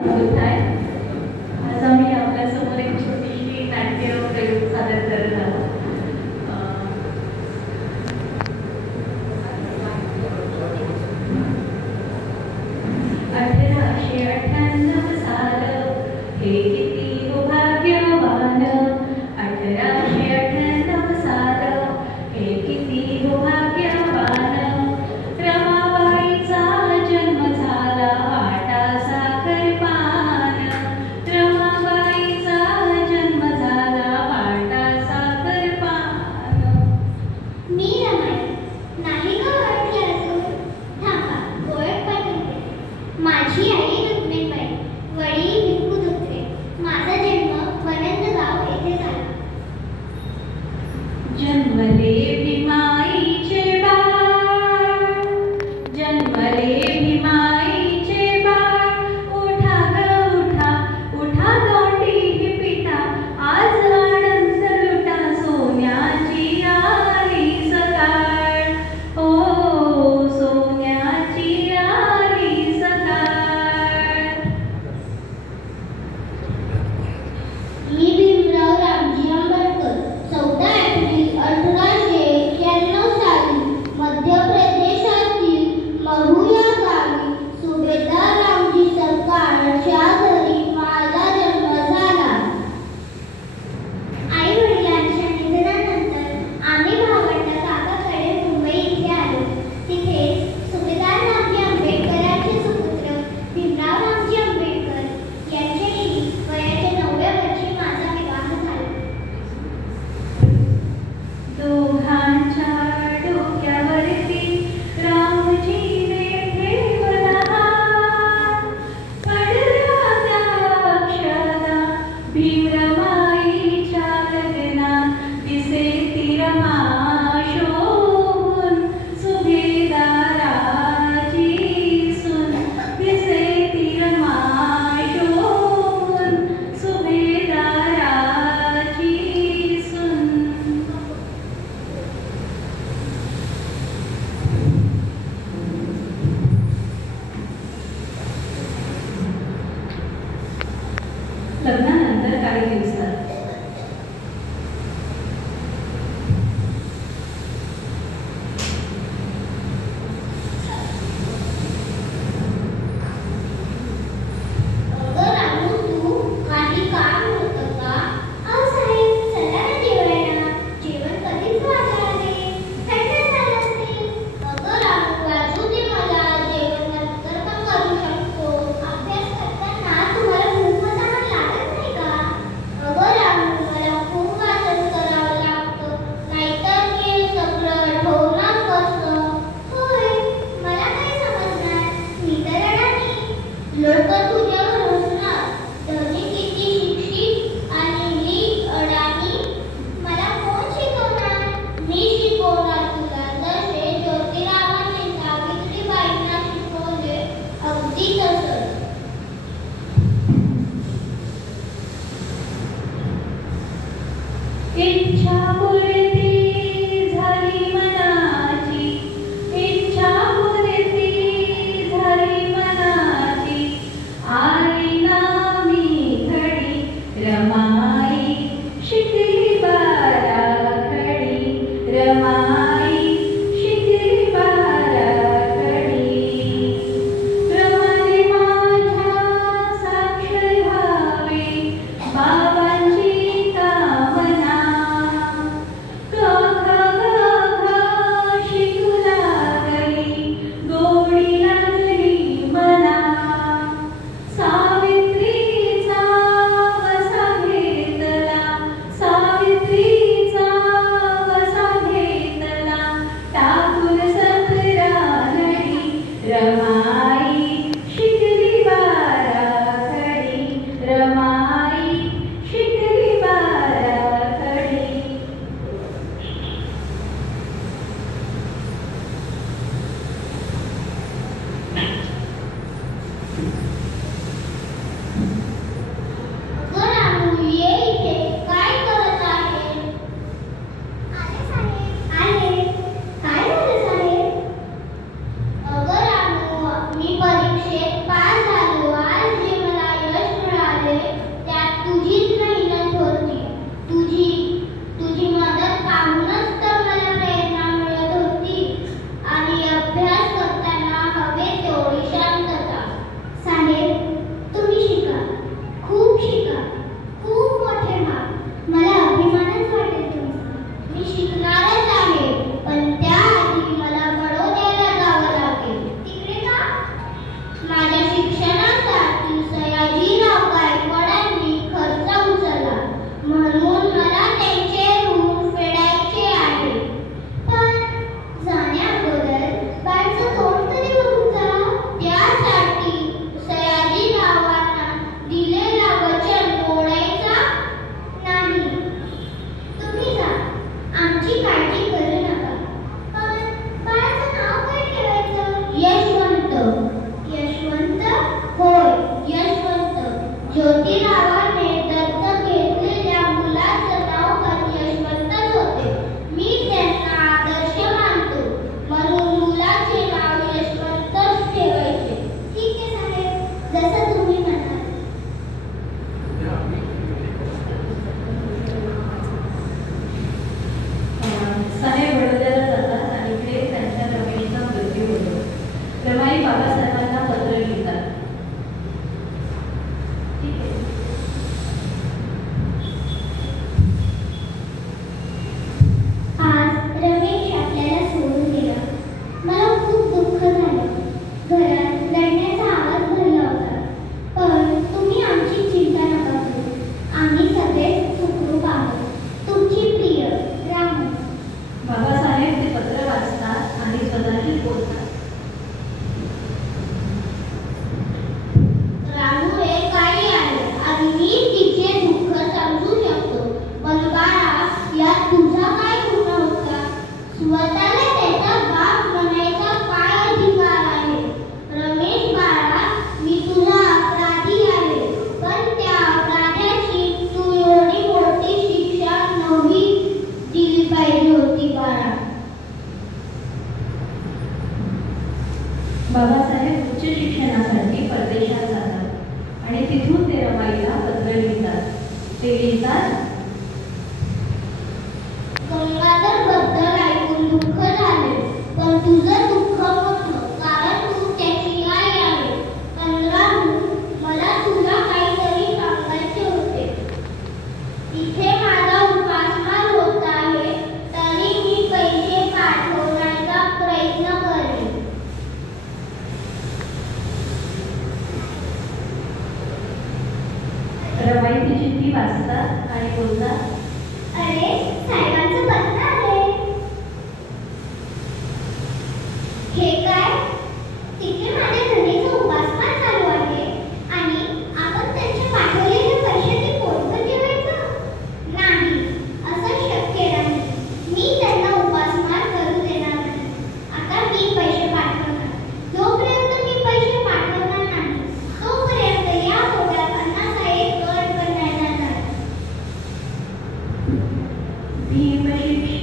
आज आम्ही आपल्यासमोर एक छोटीशी नाट्य प्रयोग सादर करत आहोत. अठराशे 98 साल हे किती हो भाग्यवान. 1898 साल हे किती हो भाग्यवान. रमाबाईचा जन्म झाला वाटा साखर पान. रमाबाईचा जन्म झाला वाटा साखर पान. मी रमाई नाही का ओळखले अजून? थांबा ओळख पटवते. माझी आई रुक्मिणीबाई, वडील भिक्खू धोत्रे. माझा जन्म वनंदगाव येथे झाला. जन्मले भीमाईचे बाळ, जन्मले भीमाईचे बाळ. उठा ग उठा, उठा दोंडी ही पिठा. आज आनंद लुटा, सोन्याची आली सकाळ. हो सोन्याची आली सकाळ. मी भीमराव रामजी आंबेडकर. 14 एप्रिल 1891 साली मध्य प्रदेशातील महू या गावी सुभेदार रामजी सरकारच्या घरी माझा जन्म झाला. आई वडिलांच्या निधनानंतर आम्ही भावंड काकाकडे मुंबई इथे आलो. तिथे सुभेदार रामजी आंबेडकरांचे सुपुत्र भीमराव रामजी आंबेडकर यांच्याशी वयाच्या 9व्या वर्षी माझा विवाह झाला. दोघांच्या डोक्यावरती रामजीने ठेवला हात. पडला त्या अक्षरा भीमरमाईच्या लग्नात. दिसे ती रमा शोभून सुभेदाराची सून. दिसे ती रमा शोभून सुभेदाराची सून. लग्नानंतर काही दिवसात अगं रामू, तू काही काम होतं का? अहो साहेब, चला ना जेवायला. जेवण कधीच व्हायला आले. थंड झालं असेल. अगं रामू, वाजू दे मला. जेवण नंतर पण करू शकतो. अभ्यास करताना तुम्हाला भूक तहान लागत नाही का? अगं रामू, मला खूप वाचन करावं लागतं. नाहीतर मी सगळं आठवणार कसं? होय, मला काय समजणार? मी तर अडाणी. लोक तुझ्यावर हसणार. धनी किती शिक्षित आणि मी अडाणी. मला कोण शिकवणार? मी शिकवणार तुला, जसे ज्योतिरावांनी सावित्रीबाईंना शिकवले, अगदी तसंच. इच्छा पुरती झाली मनाची. इच्छा पुरती झाली मनाची. तिथून ते रमाईला पत्र लिहितात. ते लिहितात, गंगाधर बद्दल ऐकून दुःख झाले, पण तुझं दुःख मोठं, कारण तू त्याची आई आहे. कंदरामू, मला तुला काहीतरी सांगायचे होते. इथे माझा उपासमार होत आहे, तरी मी पैसे पाठवण्याचा प्रयत्न करेन. रमाई ती चिठ्ठी वाचतात आणि बोलतात, अरे, साहेबांचं पत्र आलंय. हे काय? तिथे माझ्या घरीचा उपासमार चालू आहे आणि आपण त्यांचे पाठवलेले पैसे ते पोटभर ठेवायचं? नाही, असं शक्य नाही. मी त्यांना उपासमार करू देणार नाही. आता मी पैसे पाठवणार. जोपर्यंत मी पैसे पाठवणार नाही, तोपर्यंत या पोटात अन्नाचा एक कण पण राहणार नाही. भीमशिक्षा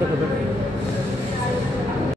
बंद करून